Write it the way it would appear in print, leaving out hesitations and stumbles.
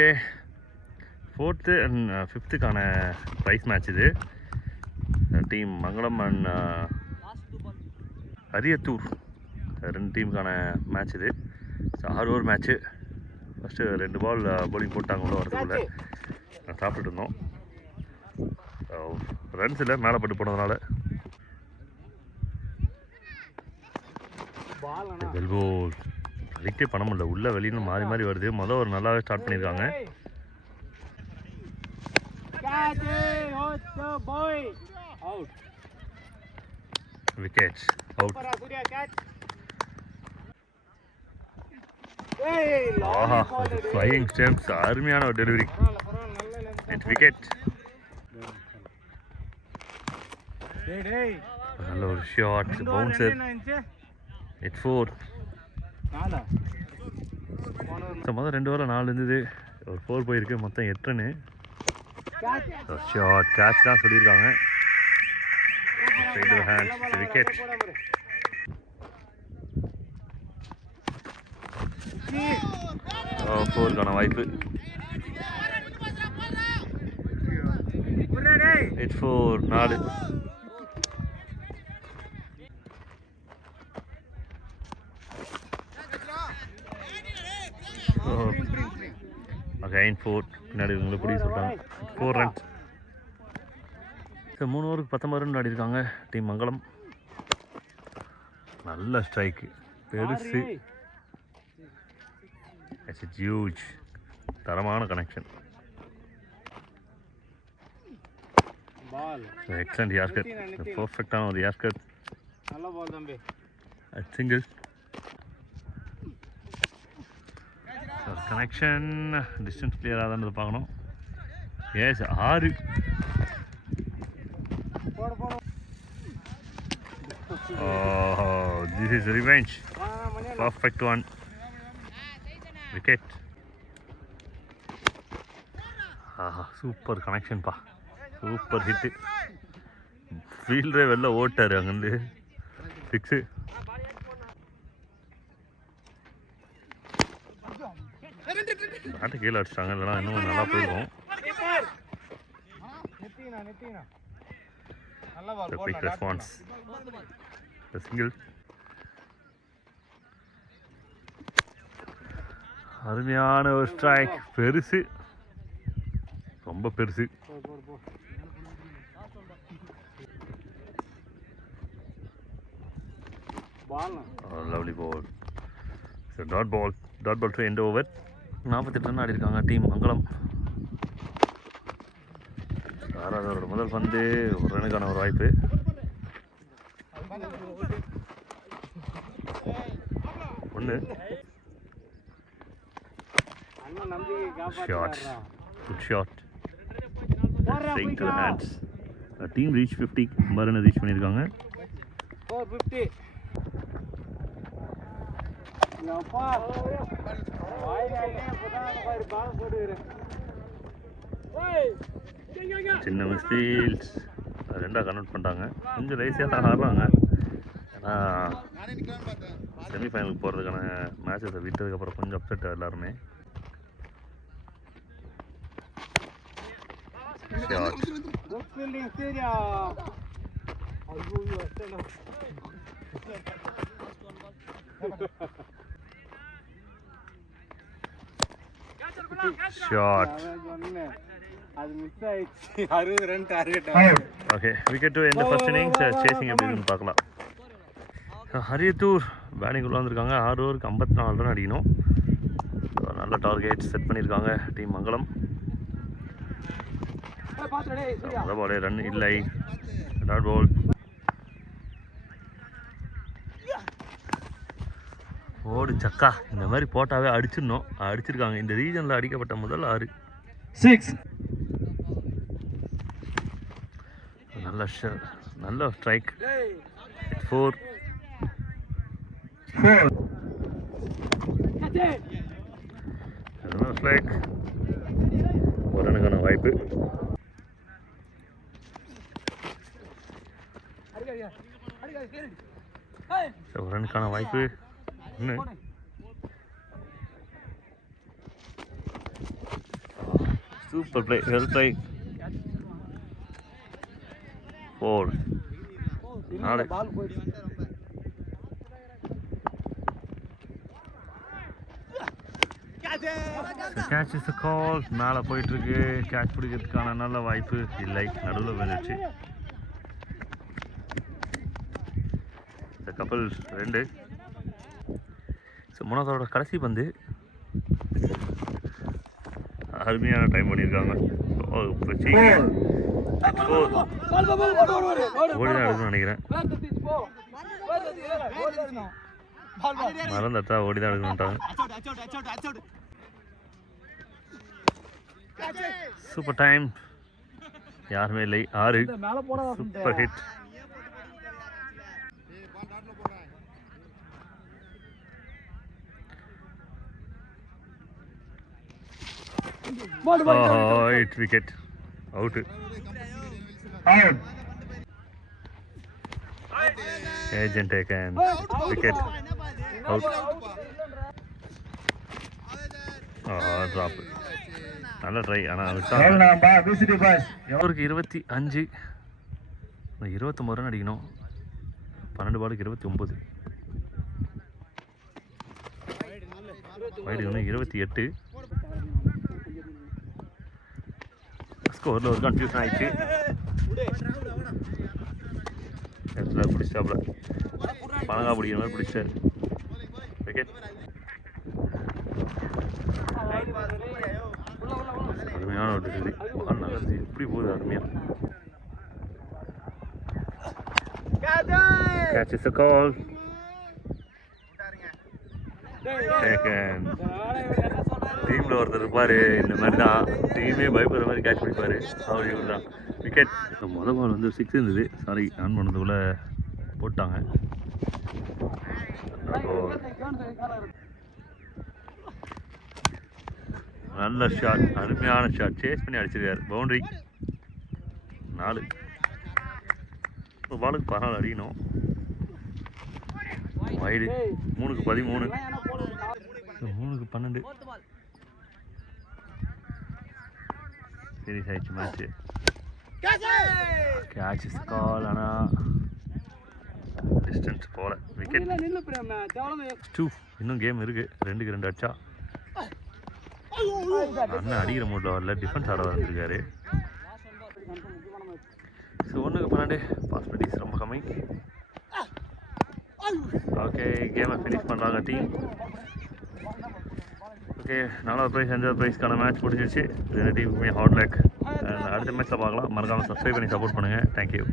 Okay, 4th and 5th prize match இது. Team Mangalam and Ariyathur 2 டீமுக்கான match இது. 6 over match. First 2 ball bowling போட்டாங்க உள்ள வரதுக்குள்ளே. சாப்பிட்டுட்டு இருந்தோம். ரன்ஸ் இல்லை, மேலே பட்டு போனதுனால. வெல்போ ப்ரெடிக்டே பண்ண முடியல, உள்ளே வெளியின்னு மாறி மாறி வருது. ஒரு நல்லாவே ஸ்டார்ட் பண்ணியிருக்காங்க. Wicket out. ஆஹா, ஃப்ளையிங் ஸ்டெப்ஸ், அருமையான ஒரு டெலிவரி. விக்கெட். நல்ல ஒரு ஷாட், பவுன்சர். 4. மொதல் 2 ஓவரில் 4 இருந்தது, ஒரு 4 போயிருக்கு. மொத்தம் 8 ரன்னு. ஷார்ட் கேட்ச் தான் சொல்லியிருக்காங்க. விக்கெட். ஃபோருக்கான வாய்ப்பு. 4. 4. அகைன் 4. பின்னாடி இவங்களை பிடி சொல்கிறாங்க. 4 ரன்ஸ். 3 ஓவருக்கு 19 ரன் ஆடிருக்காங்க டீம் மங்களம். நல்ல ஸ்ட்ரைக்கு, பெருசு. இட்ஸ் ஹியூஜ், தரமான கனெக்ஷன். எக்ஸலண்ட் யார்கர், பர்ஃபெக்டான ஒரு யார்கர். சிங்கிள். கனெக்ஷன் டிஸ்டன்ஸ் கிளியராக தான் பார்க்கணும். Yes, 6. This is revenge. Perfect one. Wicket. Super connection பா, சூப்பர் ஹிட்டு. ஃபீல்டரே வெளில ஓட்டார் அங்கேருந்து. 6. பேட்டை கீழே அடிச்சிட்டாங்க, இல்லைனா இன்னும் நல்லா போயிருக்கும். Quick response. சிங்கிள். அருமையான ஒரு ஸ்ட்ரைக், பெருசு, ரொம்ப பெருசு. Lovely ball. Dot ball to end over. 48 run ஆடிருக்காங்க டீம் மங்களம். ஆறாவதோட முதல் பந்து, ஒரு ரனுக்கான ஒரு வாய்ப்பு. ஒன்று. Shot, good shot. Straight to the hands. Team reach 50. Run reach பண்ணியிருக்காங்க. 450. சின்ன மிஸ்ஃபீல்ட், 2 கன்வெர்ட் பண்ணிட்டாங்க. கொஞ்சம் ரைஸியாக தான் ஆடுறாங்க. ஏன்னா செமிஃபைனலுக்கு போகிறதுக்கான மேட்சஸை விட்டதுக்கப்புறம் கொஞ்சம் அப்செட் எல்லாருமே. Shot. Okay, wicket to end first innings. Chasing எப்படி இருக்குன்னு பார்க்கலாம். அரியத்தூர் பேட்டிங் உள்ள வந்திருக்காங்க. 6 ஓவருக்கு 54 ரன் அடிக்கணும். நல்ல டார்கெட் செட் பண்ணியிருக்காங்க டீம் மங்களம். முத பாலே ரன் இல்லை. Dot ball. ஓடு சக்கா, இந்த மாதிரி போட்டாவே அடிச்சிடணும். அடிச்சிருக்காங்க. இந்த ரீஜனில் அடிக்கப்பட்ட முதல் 6. 6. நல்ல ஸ்ட்ரைக். 4. ஸ்ட்ரைக். ஒரு ரனுக்கான வாய்ப்பு. ஒரு ரனுக்கான வாய்ப்பு. Super play, well play. 4 4. Catch is call. மேலே போயிட்டுருக்கு. கேட்ச் பிடிக்கிறதுக்கான நல்ல வாய்ப்பு இல்லை, நடுவில் விழுந்துச்சு. இந்த கப்பல் 2. ஸோ மூணாவதோட கடைசி பந்து. அருமையான டைம் பண்ணியிருக்காங்க. ஓடி தான் எடுக்கணும்னு நினைக்கிறேன். மறந்துட்டா ஓடி தான் எடுக்கணுன்ட்டாங்க. சூப்பர் டைம், யாருமே இல்லை. 6. Super hit. Hit wicket, out. Agent taken, wicket, out. Drop. நல்ல ட்ரை, ஆனால் அவருக்கு 25. 29 ரன் அடிக்கணும். 12 பாலுக்கு 29. வைடு 28. ஸ்கோரில் ஒரு கன்ஃபியூஷன் ஆயிடுச்சு. பிடிச்சாப்புல பணங்கா பிடிக்கிற மாதிரி பிடிச்சார். விக்கெட். அருமையான ஒரு டெலிவரி. நகர்ந்து எப்படி போகுது அருமையாக. Catch is a call. டீமில் ஒருத்தர் இருப்பார், இந்த மாதிரி தான் டீமே பயப்படுற மாதிரி கேட்ச் பிடிப்பார். அவர் இவர் தான். விக்கெட். மொதல் பால் வந்து 6 இருந்தது. சாரி, ஆன் பண்ணதுக்குள்ளே போட்டாங்க. நல்ல ஷாட், அருமையான ஷாட். சேஸ் பண்ணி அடிச்சிருக்காரு. பவுண்டரி. 4. ஒரு பாலுக்கு 14 அடிக்கணும். வைடு. 3க்கு 13. 3க்கு 12. சீரியஸ் ஆயிடுச்சு மேட்ச்சு. கேட்ச் இஸ் கால், ஆனால் டிஸ்டன்ஸ் போகல. விக்கெட். 2. இன்னும் கேம் இருக்குது. 2க்கு 2 அடிச்சா. அண்ணன் அடிக்கிற மூட்டில் வரல, டிஃபென்ஸ் ஆட வந்துருக்காரு. ஸோ 1க்கு 12. பாசிபிலிட்டிஸ் ரொம்ப கம்மி. ஓகே, கேமை ஃபினிஷ் பண்ணுறாங்க டீம். ஓகே, 4வது ப்ரைஸ் 5வது ப்ரைஸ்க்கான மேட்ச் முடிஞ்சிருச்சு. 2 டீமுக்குமே ஹார்ட் லக். அடுத்த மேட்ச்சில் பார்க்கலாம். மறக்காமல் சப்ஸ்கிரைப் பண்ணி சப்போர்ட் பண்ணுங்கள். தேங்க்யூ.